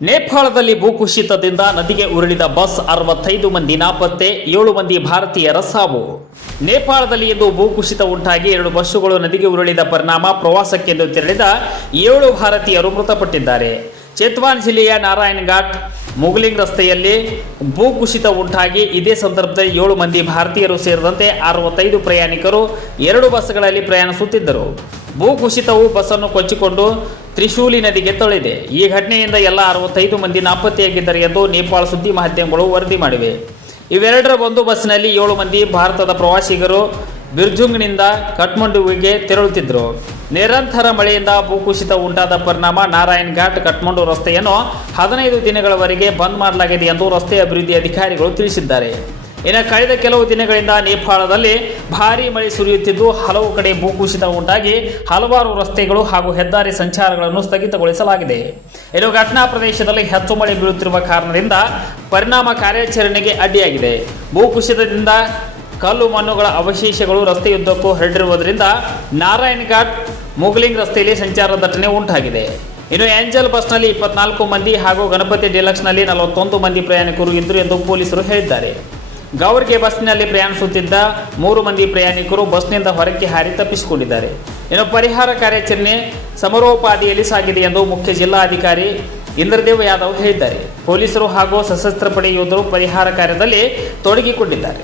ನೇಪಾಳದಲ್ಲಿ ಭೂಕುಸಿತದಿಂದ ನದಿಗೆ ಉರುಳಿದ ಬಸ್ ಅರವತ್ತೈದು ಮಂದಿ ನಾಪತ್ತೆ, ಏಳು ಮಂದಿ ಭಾರತೀಯರ ಸಾವು. ನೇಪಾಳದಲ್ಲಿ ಇಂದು ಭೂಕುಸಿತ ಉಂಟಾಗಿ ಎರಡು ಬಸ್ಸುಗಳು ನದಿಗೆ ಉರುಳಿದ ಪರಿಣಾಮ ಪ್ರವಾಸಕ್ಕೆಂದು ತೆರಳಿದ ಏಳು ಭಾರತೀಯರು ಮೃತಪಟ್ಟಿದ್ದಾರೆ. ಚೇತ್ವಾನ್ ಜಿಲ್ಲೆಯ ನಾರಾಯಣ್ ಘಾಟ್ ಮುಗ್ಲಿಂಗ್ ರಸ್ತೆಯಲ್ಲಿ ಭೂಕುಸಿತ ಉಂಟಾಗಿ ಇದೇ ಸಂದರ್ಭದಲ್ಲಿ ಏಳು ಮಂದಿ ಭಾರತೀಯರು ಸೇರಿದಂತೆ ಅರವತ್ತೈದು ಪ್ರಯಾಣಿಕರು ಎರಡು ಬಸ್ಗಳಲ್ಲಿ ಪ್ರಯಾಣಿಸುತ್ತಿದ್ದರು. ಭೂಕುಸಿತವು ಬಸ್ಸನ್ನು ಕೊಚ್ಚಿಕೊಂಡು ತ್ರಿಶೂಲಿ ನದಿಗೆ ತೊಳೆದಿದೆ ಈ ಘಟನೆಯಿಂದ ಎಲ್ಲ ಅರವತ್ತೈದು ಮಂದಿ ನಾಪತ್ತೆಯಾಗಿದ್ದಾರೆ ಎಂದು ನೇಪಾಳ ಸುದ್ದಿ ಮಾಧ್ಯಮಗಳು ವರದಿ ಮಾಡಿವೆ. ಇವೆರಡರ ಒಂದು ಬಸ್ನಲ್ಲಿ ಏಳು ಮಂದಿ ಭಾರತದ ಪ್ರವಾಸಿಗರು ಬಿರ್ಜುಂಗ್ನಿಂದ ಕಠ್ಮಂಡುವಿಗೆ ತೆರಳುತ್ತಿದ್ದರು. ನಿರಂತರ ಮಳೆಯಿಂದ ಭೂಕುಸಿತ ಉಂಟಾದ ಪರಿಣಾಮ ನಾರಾಯಣ್ ಘಾಟ್ ಕಠ್ಮಂಡು ರಸ್ತೆಯನ್ನು ಹದಿನೈದು ದಿನಗಳವರೆಗೆ ಬಂದ್ ಮಾಡಲಾಗಿದೆ ಎಂದು ರಸ್ತೆ ಅಭಿವೃದ್ಧಿ ಅಧಿಕಾರಿಗಳು ತಿಳಿಸಿದ್ದಾರೆ. ಇನ್ನು ಕಳೆದ ಕೆಲವು ದಿನಗಳಿಂದ ನೇಪಾಳದಲ್ಲಿ ಭಾರೀ ಮಳೆ ಸುರಿಯುತ್ತಿದ್ದು ಹಲವು ಕಡೆ ಭೂಕುಸಿತ ಉಂಟಾಗಿ ಹಲವಾರು ರಸ್ತೆಗಳು ಹಾಗೂ ಹೆದ್ದಾರಿ ಸಂಚಾರಗಳನ್ನು ಸ್ಥಗಿತಗೊಳಿಸಲಾಗಿದೆ. ಇನ್ನು ಘಟನಾ ಪ್ರದೇಶದಲ್ಲಿ ಹೆಚ್ಚು ಮಳೆ ಬೀಳುತ್ತಿರುವ ಕಾರಣದಿಂದ ಪರಿಣಾಮ ಕಾರ್ಯಾಚರಣೆಗೆ ಅಡ್ಡಿಯಾಗಿದೆ. ಭೂಕುಸಿತದಿಂದ ಕಲ್ಲು ಮಣ್ಣುಗಳ ಅವಶೇಷಗಳು ರಸ್ತೆಯುದ್ದಕ್ಕೂ ಹರಡಿರುವುದರಿಂದ ನಾರಾಯಣ್ ಘಾಟ್ ಮುಗ್ಲಿಂಗ್ ರಸ್ತೆಯಲ್ಲಿ ಸಂಚಾರ ದಟ್ಟಣೆ ಉಂಟಾಗಿದೆ. ಇನ್ನು ಏಂಜಲ್ ಬಸ್ನಲ್ಲಿ ಇಪ್ಪತ್ನಾಲ್ಕು ಮಂದಿ ಹಾಗೂ ಗಣಪತಿ ಡಿಲಕ್ಸ್ನಲ್ಲಿ ನಲವತ್ತೊಂದು ಮಂದಿ ಪ್ರಯಾಣಿಕರು ಇದ್ದರು ಎಂದು ಪೊಲೀಸರು ಹೇಳಿದ್ದಾರೆ. ಗೌರ್ಗೆ ಬಸ್ನಲ್ಲಿ ಪ್ರಯಾಣಿಸುತ್ತಿದ್ದ ಮೂರು ಮಂದಿ ಪ್ರಯಾಣಿಕರು ಬಸ್ನಿಂದ ಹೊರಕ್ಕೆ ಹಾರಿ ತಪ್ಪಿಸಿಕೊಂಡಿದ್ದಾರೆ. ಇನ್ನು ಪರಿಹಾರ ಕಾರ್ಯಾಚರಣೆ ಸಮರೋಪಾದಿಯಲ್ಲಿ ಸಾಗಿದೆ ಎಂದು ಮುಖ್ಯ ಜಿಲ್ಲಾಧಿಕಾರಿ ಇಂದ್ರದೇವ್ ಯಾದವ್ ಹೇಳಿದ್ದಾರೆ. ಪೊಲೀಸರು ಹಾಗೂ ಸಶಸ್ತ್ರ ಪಡೆ ಯೋಧರು ಪರಿಹಾರ ಕಾರ್ಯದಲ್ಲಿ ತೊಡಗಿಕೊಂಡಿದ್ದಾರೆ.